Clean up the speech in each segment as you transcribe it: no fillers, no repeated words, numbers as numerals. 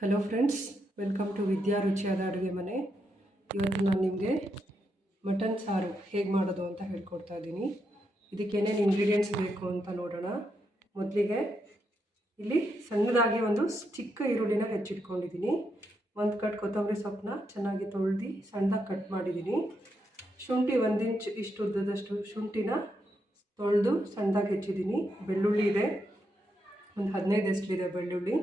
Hello friends, welcome to ವಿದ್ಯಾ ರುಚಿಯಾದ ಅಡುಗೆ ಮನೆ. ಇವತ್ತು ನಾನು ನಿಮಗೆ ಮಟನ್ ಸಾರು ಹೇಗೆ ಮಾಡೋದು ಅಂತ ಹೇಳ್ಕೊಡ್ತಾ ಇದ್ದೀನಿ. ಇದಕ್ಕೆ ಏನೇನು ಇಂಗ್ರೀಡಿಯೆಂಟ್ಸ್ ಬೇಕು ಅಂತ ನೋಡೋಣ. ಮೊದಲಿಗೆ ಇಲ್ಲಿ ಸಣ್ಣದಾಗಿ ಒಂದು ಚಿಕ್ಕ ಈರುಳ್ಳಿನ ಹೆಚ್ಚಿಟ್ಕೊಂಡಿದ್ದೀನಿ. ಒಂದು ಕಟ್ ಕೊತ್ತಂಬರಿ ಸೊಪ್ಪನ್ನ ಚೆನ್ನಾಗಿ ತೊಳೆದು ಸಣ್ಣದಾಗಿ ಕಟ್ ಮಾಡಿದ್ದೀನಿ. ಶುಂಠಿ 1 ಇಂಚ್ ಇಷ್ಟು ಉದ್ದದಷ್ಟು ಶುಂಠಿನ ತೊಳೆದು ಸಣ್ಣದಾಗಿ ಹೆಚ್ಚಿದ್ದೀನಿ. ಬೆಳ್ಳುಳ್ಳಿ ಇದೆ, ಒಂದು 15 ಎಷ್ಟಿದೆ ಬೆಳ್ಳುಳ್ಳಿ.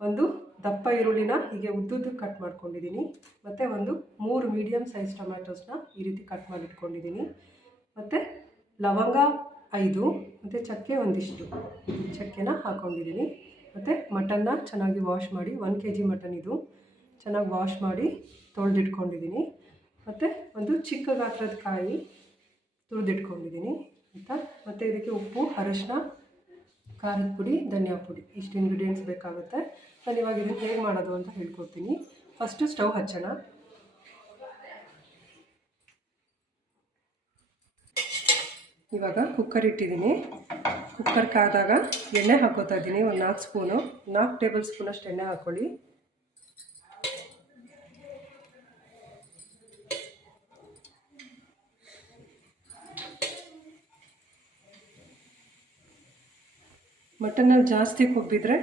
ಒಂದು ದಪ್ಪ ಈರುಳ್ಳಿನ ಹೀಗೆ ಉದ್ದುದ್ದಕ್ಕೆ ಕಟ್ ಮಾಡ್ಕೊಂಡಿದ್ದೀನಿ. ಮತ್ತು ಒಂದು 3 ಮೀಡಿಯಮ್ ಸೈಜ್ ಟೊಮ್ಯಾಟೋಸ್ನ ಈ ರೀತಿ ಕಟ್ ಮಾಡಿ ಇಟ್ಕೊಂಡಿದ್ದೀನಿ. ಮತ್ತು ಲವಂಗ 5 ಮತ್ತು ಚಕ್ಕೆ ಒಂದಿಷ್ಟು ಚಕ್ಕೆನ ಹಾಕ್ಕೊಂಡಿದ್ದೀನಿ. ಮತ್ತು ಮಟನ್ನ ಚೆನ್ನಾಗಿ ವಾಶ್ ಮಾಡಿ 1 kg ಮಟನ್ ಇದು ಚೆನ್ನಾಗಿ ವಾಶ್ ಮಾಡಿ ತೊಳೆದಿಟ್ಕೊಂಡಿದ್ದೀನಿ. ಮತ್ತು ಒಂದು ಚಿಕ್ಕ ಗಾತ್ರದ ಕಾಯಿ ತುರಿದಿಟ್ಕೊಂಡಿದ್ದೀನಿ ಆಯಿತಾ. ಮತ್ತು ಇದಕ್ಕೆ ಉಪ್ಪು, ಅರಿಶಿನ, ಖಾರದ ಪುಡಿ, ಧನಿಯಾ ಪುಡಿ ಇಷ್ಟು ಇಂಗ್ರೀಡಿಯೆಂಟ್ಸ್ ಬೇಕಾಗುತ್ತೆ. ನಾನು ಇವಾಗ ಇದನ್ನು ಹೇಗೆ ಮಾಡೋದು ಅಂತ ಹೇಳ್ಕೊಡ್ತೀನಿ. ಫಸ್ಟು ಸ್ಟವ್ ಹಚ್ಚೋಣ. ಇವಾಗ ಕುಕ್ಕರ್ ಇಟ್ಟಿದ್ದೀನಿ. ಕುಕ್ಕರ್ ಕಾದಾಗ ಎಣ್ಣೆ ಹಾಕೋತಾ ಇದ್ದೀನಿ. ಒಂದು 4 ಸ್ಪೂನು 4 ಟೇಬಲ್ ಸ್ಪೂನಷ್ಟು ಎಣ್ಣೆ ಹಾಕ್ಕೊಳ್ಳಿ. ಮಟನ್ನಲ್ಲಿ ಜಾಸ್ತಿ ಕೊಬ್ಬಿದ್ರೆ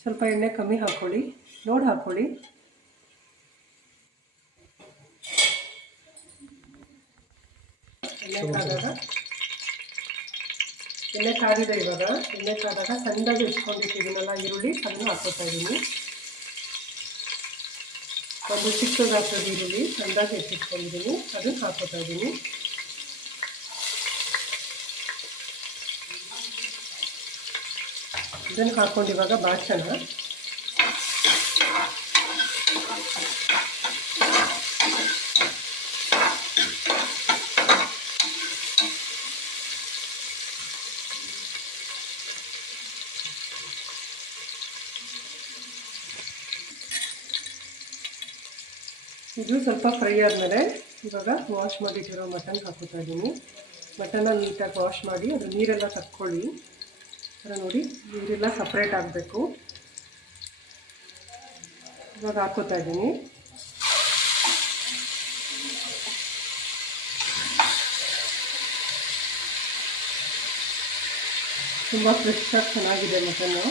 ಸ್ವಲ್ಪ ಎಣ್ಣೆ ಕಮ್ಮಿ ಹಾಕ್ಕೊಳ್ಳಿ, ನೋಡಿ ಹಾಕ್ಕೊಳ್ಳಿ. ಎಣ್ಣೆ ಕಾದಿದೆ. ಇವಾಗ ಎಣ್ಣೆ ಕಾದಾಗ ಸಣ್ಣದಾಗಿ ಇಟ್ಕೊಂಡಿಟ್ಟಿದ್ದೀನಲ್ಲ ಈರುಳ್ಳಿ, ಅದನ್ನು ಹಾಕೋತಾ ಇದ್ದೀನಿ. ಒಂದು ಚಿಕ್ಕ ಗಾತ್ರದ ಈರುಳ್ಳಿ ಸಣ್ಣದಾಗಿ ಹೆಚ್ಚಿಟ್ಕೊಂಡಿದ್ದೀನಿ, ಅದನ್ನು ಹಾಕೋತಾ ಇದ್ದೀನಿ. ಇದನ್ನು ಹಾಕ್ಕೊಂಡು ಇವಾಗ ಬಾಚೋಣ. ಇದು ಸ್ವಲ್ಪ ಫ್ರೈ ಆದಮೇಲೆ ಇವಾಗ ವಾಶ್ ಮಾಡಿಟ್ಟಿರೋ ಮಟನ್ ಹಾಕೋತಾ ಇದ್ದೀನಿ. ಮಟನ್ನ ನೀಟಾಗಿ ವಾಶ್ ಮಾಡಿ ಅದು ನೀರೆಲ್ಲ ತಕ್ಕೊಳ್ಳಿ. ಅದರ ನೋಡಿ, ನೀರೆಲ್ಲ ಸಪ್ರೇಟ್ ಆಗಬೇಕು. ಇವಾಗ ಹಾಕೋತಾ ಇದ್ದೀನಿ. ತುಂಬ ಫ್ರೆಶ್ಶಾಗಿ ಚೆನ್ನಾಗಿದೆ ಮಟನ್ನು.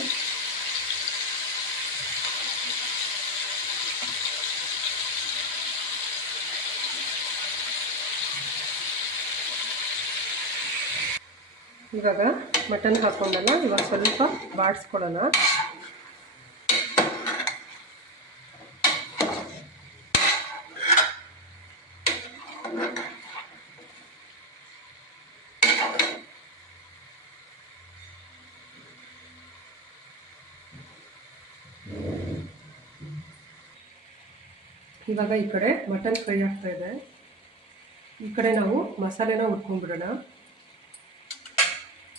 ಇವಾಗ ಮಟನ್ ಹಾಕ್ಕೊಂಡಲ್ಲ, ಇವಾಗ ಸ್ವಲ್ಪ ಬಾಡಿಸ್ಕೊಳ್ಳೋಣ. ಇವಾಗ ಈ ಕಡೆ ಮಟನ್ ಫ್ರೈ ಆಗ್ತಾ ಇದೆ. ಈ ಕಡೆ ನಾವು ಮಸಾಲೆನ ಹುರ್ಕೊಂಡ್ಬಿಡೋಣ.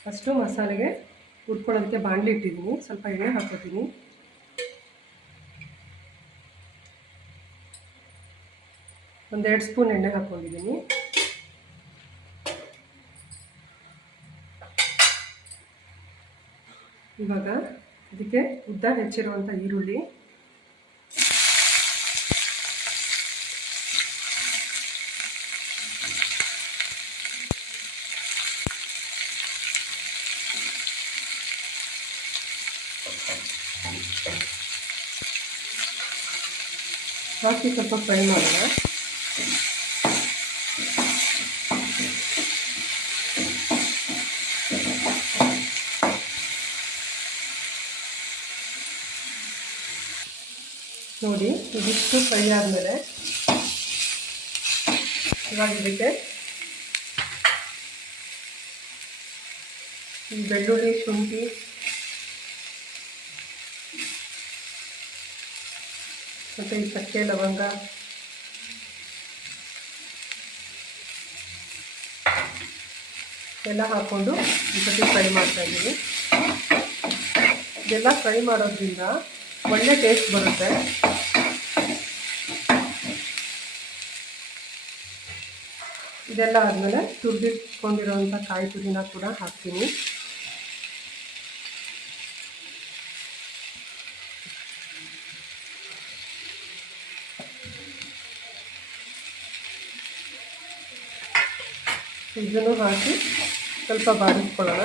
ಫಸ್ಟು ಮಸಾಲೆಗೆ ಹುರ್ಕೊಳ್ಳೋದಕ್ಕೆ ಬಾಣಲಿ ಇಟ್ಟಿದ್ದೀನಿ. ಸ್ವಲ್ಪ ಎಣ್ಣೆ ಹಾಕೋತೀನಿ. ಒಂದು 2 ಸ್ಪೂನ್ ಎಣ್ಣೆ ಹಾಕ್ಕೊಂಡಿದ್ದೀನಿ. ಇವಾಗ ಇದಕ್ಕೆ ಉದ್ದ ಹೆಚ್ಚಿರುವಂಥ ಈರುಳ್ಳಿ, ಹಾಕಿ ಸ್ವಲ್ಪ ಫ್ರೈ ಮಾಡೋಣ. ನೋಡಿ, ಇದಿಷ್ಟು ಫ್ರೈ ಆದಮೇಲೆ ಇವಾಗ ಇದಕ್ಕೆ ಈ ಬೆಳ್ಳುಳ್ಳಿ, ಶುಂಠಿ ಮತ್ತು ಈ ಚಕ್ಕೆ, ಲವಂಗ ಎಲ್ಲ ಹಾಕ್ಕೊಂಡು ಈ ಸತಿ ಫ್ರೈ ಮಾಡ್ತಾಯಿದ್ದೀನಿ. ಇದೆಲ್ಲ ಫ್ರೈ ಮಾಡೋದ್ರಿಂದ ಒಳ್ಳೆ ಟೇಸ್ಟ್ ಬರುತ್ತೆ. ಇದೆಲ್ಲ ಆದಮೇಲೆ ತುರಿದಿಟ್ಕೊಂಡಿರೋಂಥ ಕಾಯಿ ತುರಿನ ಕೂಡ ಹಾಕ್ತೀನಿ. ಇದನ್ನು ಹಾಕಿ ಸ್ವಲ್ಪ ಬಾಡಿಸ್ಕೊಳ್ಳೋಣ.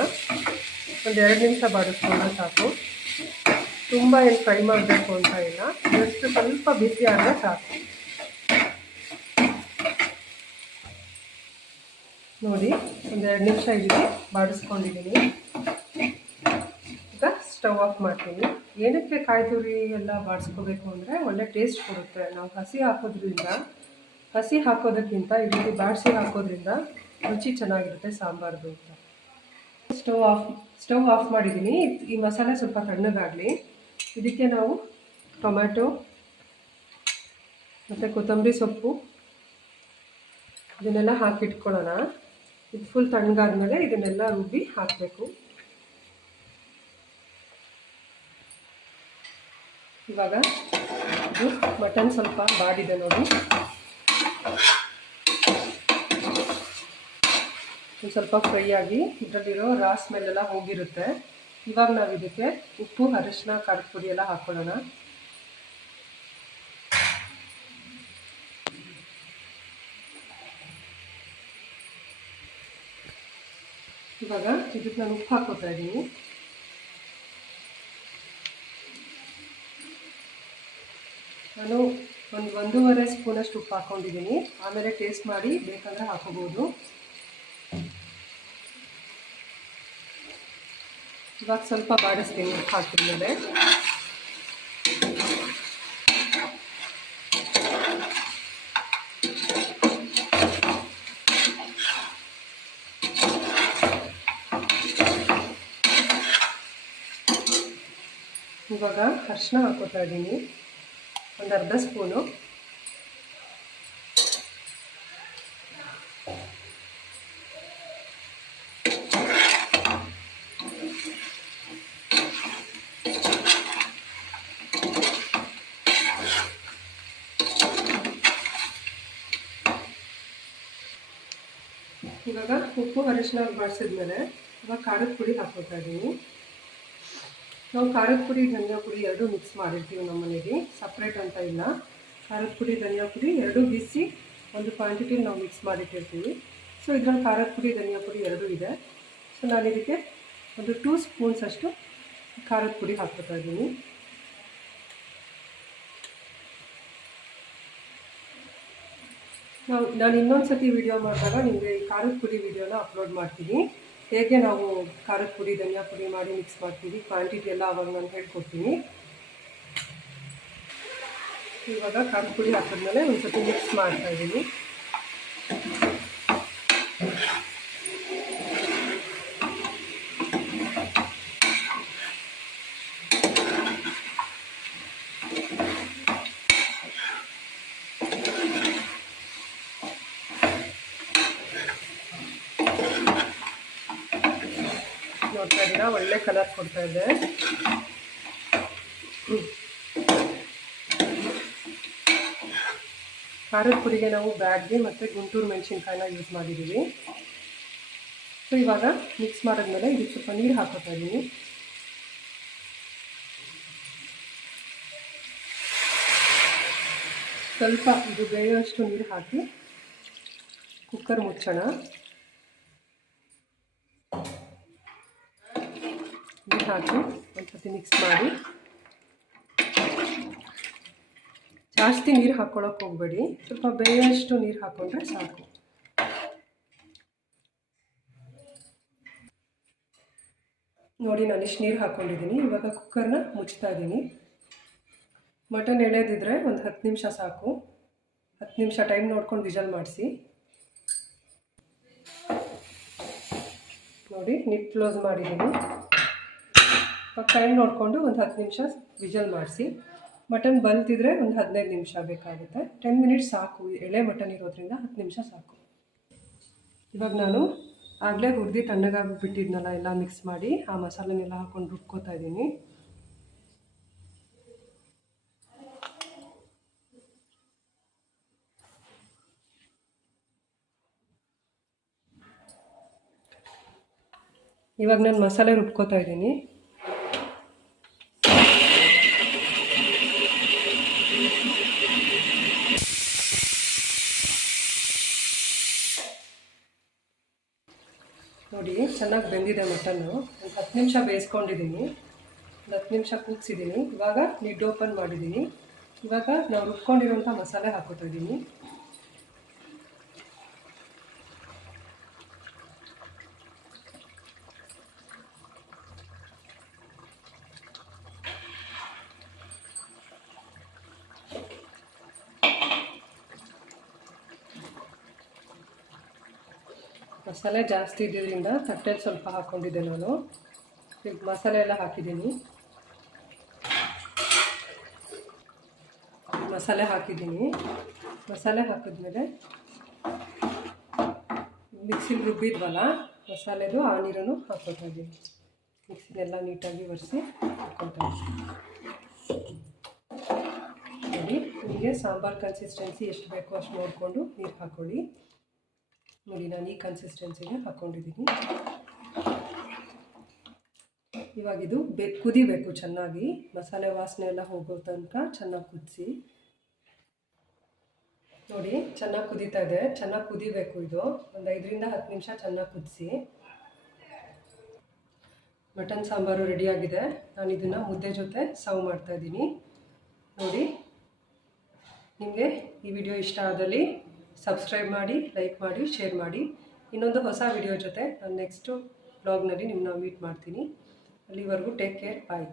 ಒಂದು 2 ನಿಮಿಷ ಬಾಡಿಸ್ಕೊಂಡ್ರೆ ಸಾಕು. ತುಂಬ ಏನು ಫ್ರೈ ಮಾಡಬೇಕು ಅಂತ ಇಲ್ಲ, ಜಸ್ಟ್ ಸ್ವಲ್ಪ ಬಿಸಿ ಆದರೆ ಸಾಕು. ನೋಡಿ, ಒಂದು 2 ನಿಮಿಷ ಇದಕ್ಕೆ ಬಾಡಿಸ್ಕೊಂಡಿದ್ದೀನಿ. ಈಗ ಸ್ಟವ್ ಆಫ್ ಮಾಡ್ತೀನಿ. ಏನಕ್ಕೆ ಕಾಯಿ ತುರಿ ಎಲ್ಲ ಬಾಡಿಸ್ಕೋಬೇಕು ಅಂದರೆ ಒಳ್ಳೆ ಟೇಸ್ಟ್ ಕೊಡುತ್ತೆ. ನಾವು ಹಸಿ ಹಾಕೋದಕ್ಕಿಂತ ಈ ರೀತಿ ಬಾಡಿಸಿ ಹಾಕೋದ್ರಿಂದ ರುಚಿ ಚೆನ್ನಾಗಿರುತ್ತೆ ಸಾಂಬಾರ್ದು ಅಂತ. ಸ್ಟವ್ ಆಫ್ ಮಾಡಿದ್ದೀನಿ. ಈ ಮಸಾಲೆ ಸ್ವಲ್ಪ ತಣ್ಣಗಾಗಲಿ. ಇದಕ್ಕೆ ನಾವು ಟೊಮ್ಯಾಟೊ ಮತ್ತು ಕೊತ್ತಂಬರಿ ಸೊಪ್ಪು ಇದನ್ನೆಲ್ಲ ಹಾಕಿಟ್ಕೊಳ್ಳೋಣ. ಇದು ಫುಲ್ ತಣ್ಣಗಾದ್ಮೇಲೆ ಇದನ್ನೆಲ್ಲ ರುಬ್ಬಿ ಹಾಕಬೇಕು. ಇವಾಗ ಇದು ಮಟನ್ ಸ್ವಲ್ಪ ಬಾಡಿದೆ ನೋಡಿ, ಒಂದು ಸ್ವಲ್ಪ ಫ್ರೈ ಆಗಿ ಇದರಲ್ಲಿರೋ ರಾ ಸ್ಮೆಲ್ಲೆಲ್ಲ ಹೋಗಿರುತ್ತೆ. ಇವಾಗ ನಾವು ಇದಕ್ಕೆ ಉಪ್ಪು, ಅರಿಶಿನ, ಖಾರದ ಪುಡಿ ಎಲ್ಲ ಹಾಕ್ಕೊಳ್ಳೋಣ. ಇವಾಗ ಇದಕ್ಕೆ ನಾನು ಉಪ್ಪು ಹಾಕೋತಾ ಇದ್ದೀನಿ. ನಾನು ಒಂದು 1.5 ಸ್ಪೂನಷ್ಟು ಉಪ್ಪು ಹಾಕ್ಕೊಂಡಿದ್ದೀನಿ. ಆಮೇಲೆ ಟೇಸ್ಟ್ ಮಾಡಿ ಬೇಕಂದರೆ ಹಾಕೋಬೋದು. ಇವಾಗ ಸ್ವಲ್ಪ ಬಾಡಿಸ್ತೀನಿ ಉಪ್ಪು ಹಾಕಿದ್ಮೇಲೆ. ಇವಾಗ ಅರಿಶಿನ ಹಾಕೋತಾ ಇದ್ದೀನಿ, ಒಂದು 1/2 ಸ್ಪೂನು. ಇವಾಗ ಉಪ್ಪು ಅರಿಶಿನ ಬಾಡಿಸಿದ್ಮೇಲೆ ಇವಾಗ ಖಾರದ ಪುಡಿ ಹಾಕೋತಾ ಇದ್ದೀನಿ. ನಾವು ಖಾರದ ಪುಡಿ, ಧನಿಯಾ ಪುಡಿ ಎರಡೂ ಮಿಕ್ಸ್ ಮಾಡಿರ್ತೀವಿ ನಮ್ಮ ಮನೆಯಲ್ಲಿ, ಸಪ್ರೇಟ್ ಅಂತ ಇಲ್ಲ. ಖಾರದ ಪುಡಿ, ಧನಿಯಾ ಪುಡಿ ಎರಡೂ ಬಿಸಿ ಒಂದು ಕ್ವಾಂಟಿಟಿಲಿ ನಾವು ಮಿಕ್ಸ್ ಮಾಡಿಟ್ಟಿರ್ತೀವಿ. ಸೊ ಇದರಲ್ಲಿ ಖಾರದ ಪುಡಿ, ಧನಿಯಾ ಪುಡಿ ಎರಡೂ ಇದೆ. ಸೊ ನಾನು ಇದಕ್ಕೆ ಒಂದು 2 ಸ್ಪೂನ್ಸ್ ಅಷ್ಟು ಖಾರದ ಪುಡಿ ಹಾಕ್ಕೊತಾ ಇದ್ದೀನಿ. ನಾನು ಇನ್ನೊಂದು ಸತಿ ವಿಡಿಯೋ ಮಾಡಿದಾಗ ನಿಮಗೆ ಈ ಖಾರದ ಪುಡಿ ವಿಡಿಯೋನ ಅಪ್ಲೋಡ್ ಮಾಡ್ತೀನಿ. ಹೇಗೆ ನಾವು ಖಾರದ ಪುಡಿ, ಧನಿಯಾ ಪುಡಿ ಮಾಡಿ ಮಿಕ್ಸ್ ಮಾಡ್ತೀವಿ, ಕ್ವಾಂಟಿಟಿ ಎಲ್ಲ ಅವಾಗ ನಾನು ಹೇಳ್ಕೊಡ್ತೀನಿ. ಇವಾಗ ಖಾರದ ಪುಡಿ ಹಾಕಿದ್ಮೇಲೆ ಒಂದು ಸತಿ ಮಿಕ್ಸ್ ಮಾಡ್ತಾ ಇದ್ದೀನಿ. ನೋಡ್ತಾ ಇದ್ದೀರಾ, ಒಳ್ಳೆ ಕಲರ್ ಕೊಡ್ತಾ ಇದೆ. ಖಾರದ ಪುಡಿಗೆ ನಾವು ಬ್ಯಾಡ್ಗೆ ಮತ್ತು ಗುಂಟೂರು ಮೆಣಸಿನ್ಕಾಯಿನ ಯೂಸ್ ಮಾಡಿದ್ದೀವಿ. ಸೊ ಇವಾಗ ಮಿಕ್ಸ್ ಮಾಡಿದ್ಮೇಲೆ ಇದಕ್ಕೆ ಸ್ವಲ್ಪ ನೀರು ಹಾಕೋತಾ ಇದ್ದೀನಿ. ಸ್ವಲ್ಪ ಇದು ಬೇಯುವಷ್ಟು ನೀರು ಹಾಕಿ ಕುಕ್ಕರ್ ಮುಚ್ಚೋಣ. ನೀರು ಹಾಕಿ ಒಂದು ಸತಿ ಮಿಕ್ಸ್ ಮಾಡಿ. ಜಾಸ್ತಿ ನೀರು ಹಾಕ್ಕೊಳ್ಳೋಕೆ ಹೋಗಬೇಡಿ, ಸ್ವಲ್ಪ ಬೇಯಷ್ಟು ನೀರು ಹಾಕ್ಕೊಂಡ್ರೆ ಸಾಕು. ನೋಡಿ, ನಾನು ಇಷ್ಟು ನೀರು ಹಾಕ್ಕೊಂಡಿದ್ದೀನಿ. ಇವಾಗ ಕುಕ್ಕರ್ನ ಮುಚ್ತಾ ಇದ್ದೀನಿ. ಮಟನ್ ಎಳೆದಿದ್ರೆ ಒಂದು 10 ನಿಮಿಷ ಸಾಕು. 10 ನಿಮಿಷ ಟೈಮ್ ನೋಡ್ಕೊಂಡು ವಿಜಲ್ ಮಾಡಿಸಿ. ನೋಡಿ, ನಿಟ್ ಕ್ಲೋಸ್ ಮಾಡಿದ್ದೀನಿ. ಟೈಮ್ ನೋಡಿಕೊಂಡು ಒಂದು 10 ನಿಮಿಷ ವಿಜಲ್ ಮಾಡಿಸಿ. ಮಟನ್ ಬಲ್ತಿದ್ರೆ ಒಂದು 15 ನಿಮಿಷ ಬೇಕಾಗುತ್ತೆ. 10 ಮಿನಿಟ್ಸ್ ಸಾಕು, ಎಳೆ ಮಟನ್ ಇರೋದ್ರಿಂದ 10 ನಿಮಿಷ ಸಾಕು. ಇವಾಗ ನಾನು ಆಗಲೇ ಹುರಿದು ತಣ್ಣಗಾಗಿ ಬಿಟ್ಟಿದ್ನಲ್ಲ, ಎಲ್ಲ ಮಿಕ್ಸ್ ಮಾಡಿ ಆ ಮಸಾಲೆನೆಲ್ಲ ಹಾಕ್ಕೊಂಡು ರುಬ್ಕೋತಾ ಇದ್ದೀನಿ. ಇವಾಗ ನಾನು ಮಸಾಲೆ ರುಬ್ಕೋತಾ ಇದ್ದೀನಿ. ಚೆನ್ನಾಗಿ ಬೆಂದಿದೆ ಮಟನ್ನು. ಒಂದು 10 ನಿಮಿಷ ಬೇಯಿಸ್ಕೊಂಡಿದ್ದೀನಿ, ಒಂದು 10 ನಿಮಿಷ ಕೂಗಿಸಿದ್ದೀನಿ. ಇವಾಗ ಲಿಡ್ ಓಪನ್ ಮಾಡಿದ್ದೀನಿ. ಇವಾಗ ನಾವು ರುಬ್ಕೊಂಡಿರೋಂಥ ಮಸಾಲೆ ಹಾಕೋತಾ ಇದ್ದೀನಿ. ಮಸಾಲೆ ಜಾಸ್ತಿ ಇದ್ದಿದ್ದರಿಂದ ತಟ್ಟೆಲಿ ಸ್ವಲ್ಪ ಹಾಕ್ಕೊಂಡಿದ್ದೆ ನಾನು. ಈಗ ಮಸಾಲೆ ಎಲ್ಲ ಹಾಕಿದ್ದೀನಿ. ಮಸಾಲೆ ಹಾಕಿದ್ಮೇಲೆ ಮಿಕ್ಸಿಲಿ ರುಬ್ಬಿದ್ವಲ್ಲ ಮಸಾಲೆದು ಆ ನೀರನ್ನು ಹಾಕ್ಕೊತಾ ಇದ್ದೀನಿ. ಮಿಕ್ಸಿನೆಲ್ಲ ನೀಟಾಗಿ ಒರೆಸಿ ಹಾಕ್ಕೊತಾ ಇದ್ದೀನಿ. ನೋಡಿ, ನಿಮಗೆ ಸಾಂಬಾರು ಕನ್ಸಿಸ್ಟೆನ್ಸಿ ಎಷ್ಟು ಬೇಕೋ ಅಷ್ಟು ನೋಡಿಕೊಂಡು ನೀರು ಹಾಕ್ಕೊಳ್ಳಿ. ನೋಡಿ, ನಾನು ಈ ಕನ್ಸಿಸ್ಟೆನ್ಸಿಗೆ ಹಾಕ್ಕೊಂಡಿದ್ದೀನಿ. ಇವಾಗ ಇದು ಕುದಿಬೇಕು ಚೆನ್ನಾಗಿ. ಮಸಾಲೆ ವಾಸನೆ ಎಲ್ಲ ಹೋಗೋ ತನಕ ಚೆನ್ನಾಗಿ ಕುದಿಸಿ. ನೋಡಿ, ಚೆನ್ನಾಗಿ ಕುದೀತಾ ಇದೆ. ಚೆನ್ನಾಗಿ ಕುದಿಬೇಕು. ಇದು ಒಂದು 5ರಿಂದ 10 ನಿಮಿಷ ಚೆನ್ನಾಗಿ ಕುದಿಸಿ. ಮಟನ್ ಸಾಂಬಾರು ರೆಡಿಯಾಗಿದೆ. ನಾನು ಇದನ್ನು ಮುದ್ದೆ ಜೊತೆ ಸರ್ವ್ ಮಾಡ್ತಾಯಿದ್ದೀನಿ. ನೋಡಿ, ನಿಮಗೆ ಈ ವಿಡಿಯೋ ಇಷ್ಟ ಆದಲ್ಲಿ ಸಬ್ಸ್ಕ್ರೈಬ್ ಮಾಡಿ, ಲೈಕ್ ಮಾಡಿ, ಶೇರ್ ಮಾಡಿ. ಇನ್ನೊಂದು ಹೊಸ ವಿಡಿಯೋ ಜೊತೆ ನಾನು ನೆಕ್ಸ್ಟು ವ್ಲಾಗ್ನಲ್ಲಿ ನಿಮ್ಮನ್ನ ಮೀಟ್ ಮಾಡ್ತೀನಿ. ಅಲ್ಲಿವರೆಗೂ ಟೇಕ್ ಕೇರ್, ಬಾಯ್.